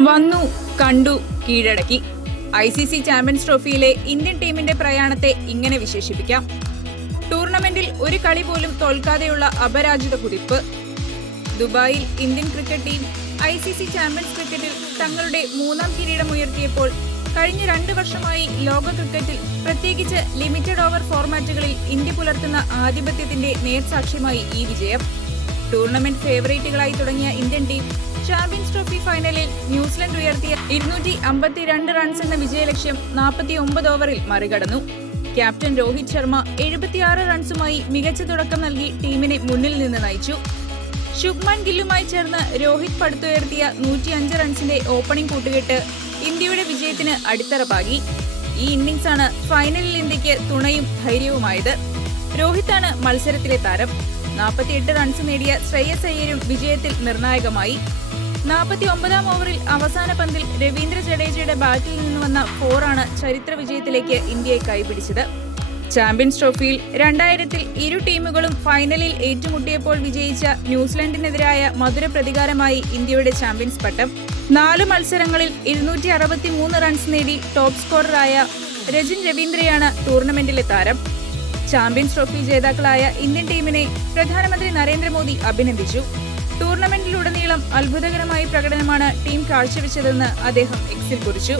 വന്നു കണ്ടു കീഴടക്കി. ഐ സി സി ചാമ്പ്യൻസ് ട്രോഫിയിലെ ഇന്ത്യൻ ടീമിന്റെ പ്രയാണത്തെ ഇങ്ങനെ വിശേഷിപ്പിക്കാം. ടൂർണമെന്റിൽ ഒരു കളി പോലും തോൽക്കാതെയുള്ള അപരാജിത കുതിപ്പ്. ദുബായിൽ Indian cricket team I C C champions ക്രിക്കറ്റിൽ തങ്ങളുടെ മൂന്നാം കിരീടം ഉയർത്തിയപ്പോൾ കഴിഞ്ഞ രണ്ടു വർഷമായി ലോക ക്രിക്കറ്റിൽ പ്രത്യേകിച്ച് ലിമിറ്റഡ് ഓവർ ഫോർമാറ്റുകളിൽ ഇന്ത്യ പുലർത്തുന്ന ആധിപത്യത്തിന്റെ നേർസാക്ഷ്യമായി ഈ വിജയം. ടൂർണമെന്റ് ഫേവറേറ്റുകളായി തുടങ്ങിയ ഇന്ത്യൻ ടീം ചാമ്പ്യൻസ് ട്രോഫി ഫൈനലിൽ ന്യൂസിലൻഡ് ഉയർത്തിയ ഇരുന്നൂറ്റി അമ്പത്തിരണ്ട് റൺസ് എന്ന വിജയലക്ഷ്യം നാൽപ്പത്തി ഒമ്പത് ഓവറിൽ മറികടന്നു. ക്യാപ്റ്റൻ രോഹിത് ശർമ്മ എഴുപത്തിയാറ് റൺസുമായി മികച്ച തുടക്കം നൽകി ടീമിനെ മുന്നിൽ നിന്ന് നയിച്ചു. ശുഭ്മാൻ ഗില്ലുമായി ചേർന്ന് രോഹിത് പടുത്തുയർത്തിയ നൂറ്റിയഞ്ച് റൺസിന്റെ ഓപ്പണിംഗ് കൂട്ടുകെട്ട് ഇന്ത്യയുടെ വിജയത്തിന് അടിത്തറ പാകി ഈ ഇന്നിംഗ്സാണ് ഫൈനലിൽ ഇന്ത്യയ്ക്ക് തുണയും ധൈര്യവുമായത്. രോഹിത്താണ് മത്സരത്തിലെ താരം. നാൽപ്പത്തിയെട്ട് റൺസ് നേടിയ ശ്രേയസ് അയ്യരും വിജയത്തിൽ നിർണായകമായി. നാൽപ്പത്തി ഒമ്പതാം ഓവറിൽ അവസാന പന്തിൽ രവീന്ദ്ര ജഡേജയുടെ ബാറ്റിൽ നിന്ന് വന്ന ഫോറാണ് ചരിത്ര വിജയത്തിലേക്ക് ഇന്ത്യയെ കൈപിടിച്ചത്. ചാമ്പ്യൻസ് ട്രോഫിയിൽ രണ്ടായിരത്തിൽ ഇരു ടീമുകളും ഫൈനലിൽ ഏറ്റുമുട്ടിയപ്പോൾ വിജയിച്ച ന്യൂസിലൻഡിനെതിരായ മധുര പ്രതികാരമായി ഇന്ത്യയുടെ ചാമ്പ്യൻസ് പട്ടം. നാല് മത്സരങ്ങളിൽ ഇരുന്നൂറ്റി അറുപത്തി മൂന്ന് റൺസ് നേടി ടോപ്പ് സ്കോററായ രജിൻ രവീന്ദ്രയാണ് ടൂർണമെന്റിലെ താരം. ചാമ്പ്യൻസ് ട്രോഫി ജേതാക്കളായ ഇന്ത്യൻ ടീമിനെ പ്രധാനമന്ത്രി നരേന്ദ്രമോദി അഭിനന്ദിച്ചു. ടൂർണമെന്റിലുടനീളം അത്ഭുതകരമായ പ്രകടനമാണ് ടീം കാഴ്ചവെച്ചതെന്ന് അദ്ദേഹം എക്സിൽ കുറിച്ചു.